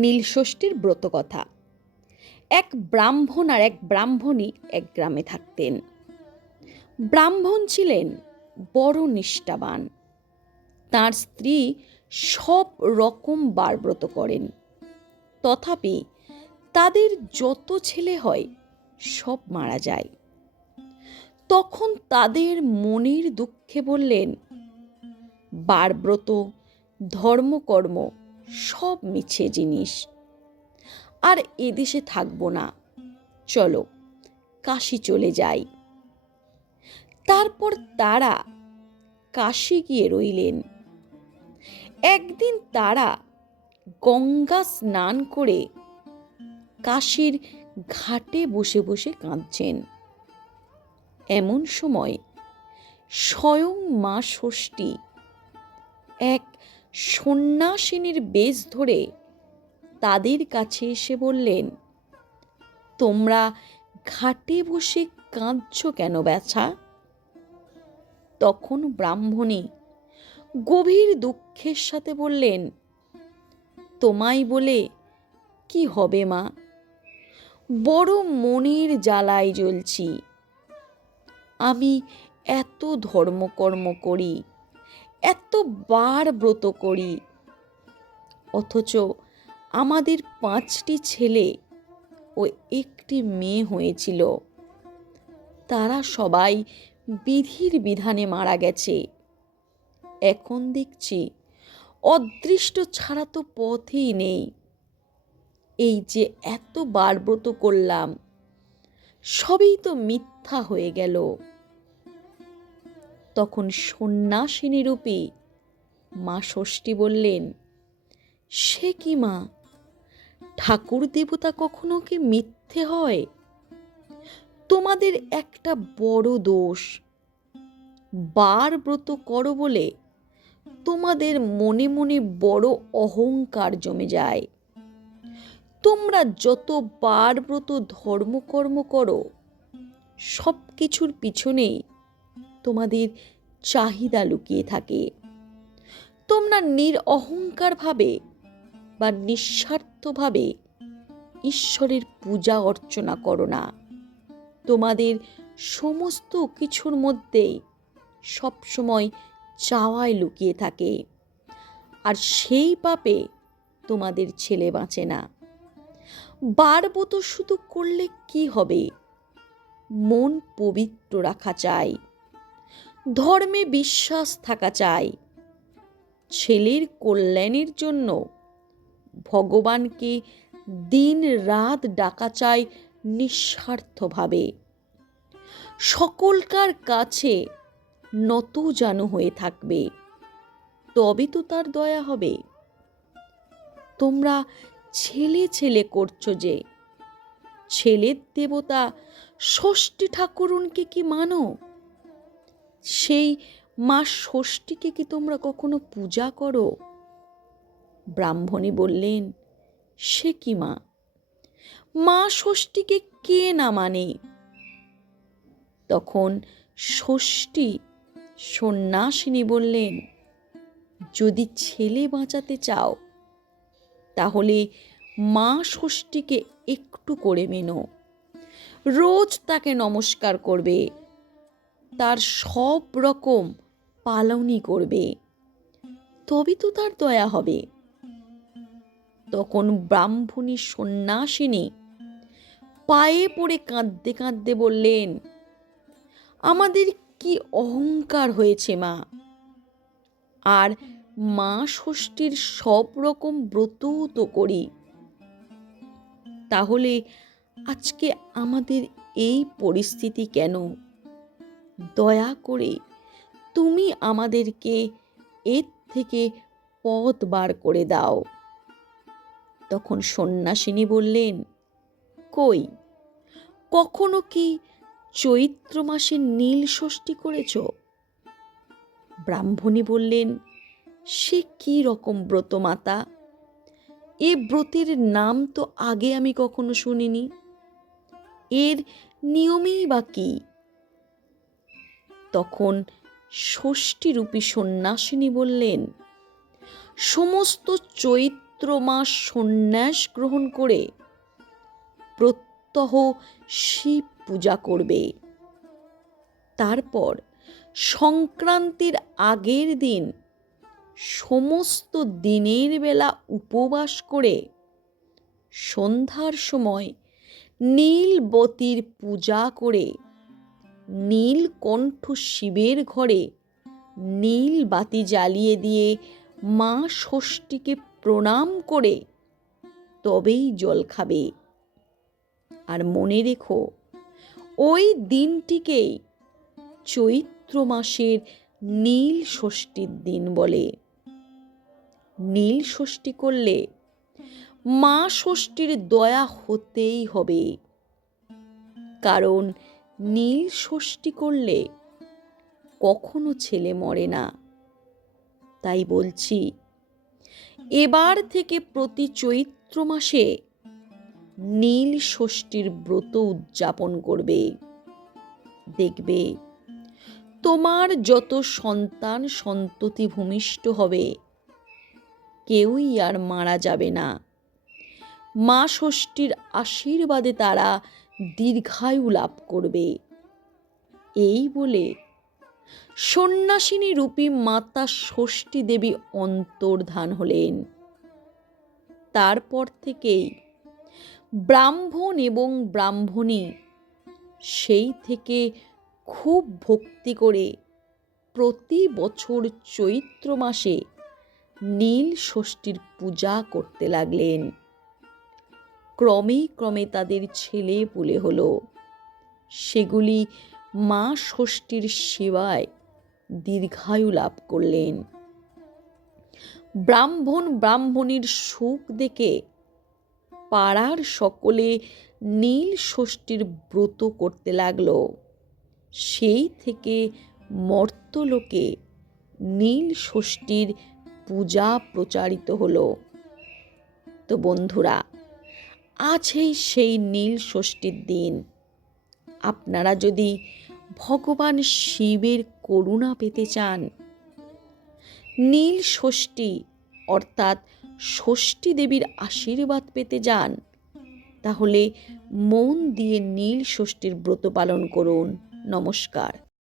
নীলষষ্ঠীর ব্রতকথা। এক ব্রাহ্মণ আর এক ব্রাহ্মণী এক গ্রামে থাকতেন। ব্রাহ্মণ ছিলেন বড় নিষ্ঠাবান। তার স্ত্রী সব রকম বারব্রত করেন, তথাপি তাদের যত ছেলে হয় সব মারা যায়। তখন তাদের মনের দুঃখে বললেন, বারব্রত, ধর্মকর্ম সব মিছে জিনিস, আর এদেশে থাকবো না, চলো কাশী চলে যাই। তারপর তারা কাশী গিয়ে রইলেন। একদিন তারা গঙ্গা স্নান করে কাশীর ঘাটে বসে বসে কাঁদছেন। এমন সময় স্বয়ং মা ষষ্ঠী এক সন্ন্যাসিনীর বেশ ধরে তাদের কাছে এসে বললেন, তোমরা ঘাটে বসে কাঁদছ কেন বাছা? তখন ব্রাহ্মণী গভীর দুঃখের সাথে বললেন, তোমায় বলে কি হবে মা, বড় মনের জ্বালায় জ্বলছি। আমি এত ধর্মকর্ম করি, এতবার ব্রত করি, অথচ আমাদের 5টি ছেলে ও একটি মেয়ে হয়েছিল, তারা সবাই বিধির বিধানে মারা গেছে। এখন দেখছি অদৃষ্ট ছাড়া তো পথেই নেই। এই যে এতবার ব্রত করলাম, সবই তো মিথ্যা হয়ে গেল। তখন সন্ন্যাসিনী রূপী মা ষষ্ঠী বললেন, সে কি মা, ঠাকুর দেবতা কখনো কি মিথ্যে হয়? তোমাদের একটা বড় দোষ, বার ব্রত করো বলে তোমাদের মনে মনে বড় অহংকার জমে যায়। তোমরা যত বার ব্রত ধর্মকর্ম করো, সব কিছুর পিছনেই তোমাদের চাহিদা লুকিয়ে থাকে। তোমরা নিরঅহংকারভাবে বা নিঃস্বার্থভাবে ঈশ্বরের পূজা অর্চনা করো না। তোমাদের সমস্ত কিছুর মধ্যেই সবসময় চাওয়াই লুকিয়ে থাকে, আর সেই পাপে তোমাদের ছেলে বাঁচে না। বারব্রত শুধু করলে কি হবে? মন পবিত্র রাখা চাই, ধর্মে বিশ্বাস থাকা চাই, ছেলের কল্যাণের জন্য ভগবানকে দিন রাত ডাকা চাই নিঃস্বার্থভাবে। সকলকার কাছে নত জানু হয়ে থাকবে, তবে তো তার দয়া হবে। তোমরা ছেলে ছেলে করছো যে, ছেলের দেবতা ষষ্ঠী ঠাকুরুনকে কি মানো? সেই মা ষষ্ঠীকে কি তোমরা কখনো পূজা করো? ব্রাহ্মণী বললেন, সে কি মা, মা ষষ্ঠীকে কে না মানে? তখন ষষ্ঠী সন্ন্যাসিনী বললেন, যদি ছেলে বাঁচাতে চাও তাহলে মা ষষ্ঠীকে একটু করে মেনো, রোজ তাকে নমস্কার করবে, তার সব রকম পালনই করবে, তবে তো তার দয়া হবে। তখন ব্রাহ্মণী সন্ন্যাসিনী পায়ে পড়ে কাঁদতে কাঁদতে বললেন, আমাদের কি অহংকার হয়েছে মা, আর মা ষষ্ঠীর সব রকম ব্রতও তো করি, তাহলে আজকে আমাদের এই পরিস্থিতি কেন? দয়া করে তুমি আমাদেরকে এর থেকে পথ বার করে দাও। তখন সন্ন্যাসিনী বললেন, কই, কখনো কি চৈত্র মাসে নীল ষষ্ঠী করেছ? ব্রাহ্মণী বললেন, সে কি রকম ব্রত মাতা, এ ব্রতের নাম তো আগে আমি কখনো শুনিনি, এর নিয়মেই বা কি? তখন ষষ্ঠীরূপী সন্ন্যাসিনী বললেন, সমস্ত চৈত্র চৈত্র মাস সন্ন্যাস গ্রহণ করে প্রত্যহ শিব পূজা করবে। তারপর সংক্রান্তির আগের দিন সমস্ত দিনের বেলা উপবাস করে সন্ধ্যার সময় নীলবতীর পূজা করে নীলকণ্ঠ শিবের ঘরে নীল বাতি জ্বালিয়ে দিয়ে মা ষষ্ঠীকে প্রণাম করে তবেই জল খাবে। আর মনে রেখো, ওই দিনটিকেই চৈত্র মাসের নীল ষষ্ঠীর দিন বলে। নীল ষষ্ঠী করলে মা ষষ্ঠীর দয়া হতেই হবে, কারণ নীল ষষ্ঠী করলে কখনো ছেলে মরে না। তাই বলছি, এবার থেকে প্রতি চৈত্র মাসে নীল ষষ্ঠীর ব্রত উদযাপন করবে। দেখবে তোমার যত সন্তান সন্ততি ভূমিষ্ঠ হবে কেউই আর মারা যাবে না। মা ষষ্ঠীর আশীর্বাদে তারা দীর্ঘায়ু লাভ করবে। এই বলে সন্ন্যাসিনী রূপী মাতা ষষ্ঠী দেবী অন্তর্ধান হলেন। তারপর থেকেই ব্রাহ্মণ এবং ব্রাহ্মণী সেই থেকে খুব ভক্তি করে প্রতি বছর চৈত্র মাসে নীল ষষ্ঠীর পূজা করতে লাগলেন। ক্রমে ক্রমে তাদের ছেলে পুলে হলো। সেগুলি মা ষষ্ঠীর সেবায় দীর্ঘায়ু লাভ করলেন। ব্রাহ্মণ ব্রাহ্মণীর সুখ দেখে পাড়ার সকলে নীল ষষ্ঠীর ব্রত করতে লাগলো। সেই থেকে মর্ত্যলোকে নীল ষষ্ঠীর পূজা প্রচারিত হলো। তো বন্ধুরা, আজই সেই নীল ষষ্ঠীর দিন। আপনারা যদি ভগবান শিবের করুণা পেতে চান, নীল ষষ্ঠী অর্থাৎ ষষ্ঠী দেবীর আশীর্বাদ পেতে যান, তাহলে মন দিয়ে নীল ষষ্ঠীর ব্রত পালন করুন। নমস্কার।